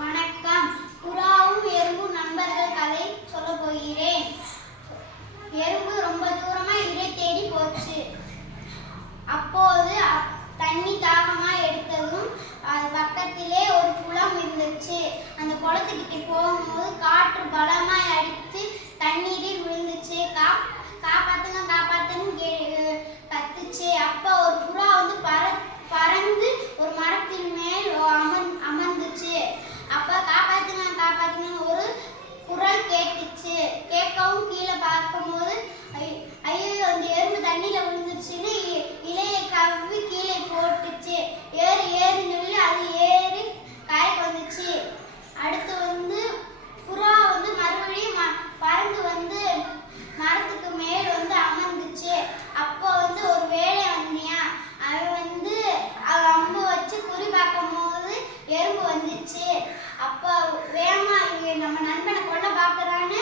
வணக்கம். புறாவும் எறும்பும் நண்பர்கள் கதை சொல்லப் போகிறேன். எறும்பு ரொம்ப தூரமா இரை தேடி போச்சு. அப்போது தண்ணி தாகமா எடுத்ததும் அது பக்கத்திலே ஒரு குளம் இருந்துச்சு. அந்த குளத்துக்கிட்ட போகும்போது காற்று பலமாய் அடித்து தண்ணீரில் விழுந்துச்சு. காப்பாத்துங்க காப்பாத்துன்னு கத்துச்சு. அப்ப ஒரு புறா பறந்து ஒரு மரத்தின் மேல் அமர்ந்துச்சு. அப்ப காப்பாத்துங்க காப்பாத்துங்கன்னு ஒரு குரல் கேட்டுச்சு. கேட்கவும் கீழே பார்க்கும்போது ஐயோ அந்த எறும்பு தண்ணியில விழுந்துச்சுன்னு இலையை கவ்வி கீழே போட்டுச்சு. ஏறுன்னு சொல்லி அது ஏறி கரைக்கு வந்துச்சு. அடுத்து புறா மறுபடியும் பறந்து மரத்துக்கு மேல் அமர்ந்துச்சு. அப்போ ஒரு வேலை வந்தியா அவன் அம்பு வச்சு குறி பார்க்கும் போது எறும்பு வந்துச்சு. அப்போ வேகமா நம்ம நண்பனை கொல்ல பார்க்கறான்னு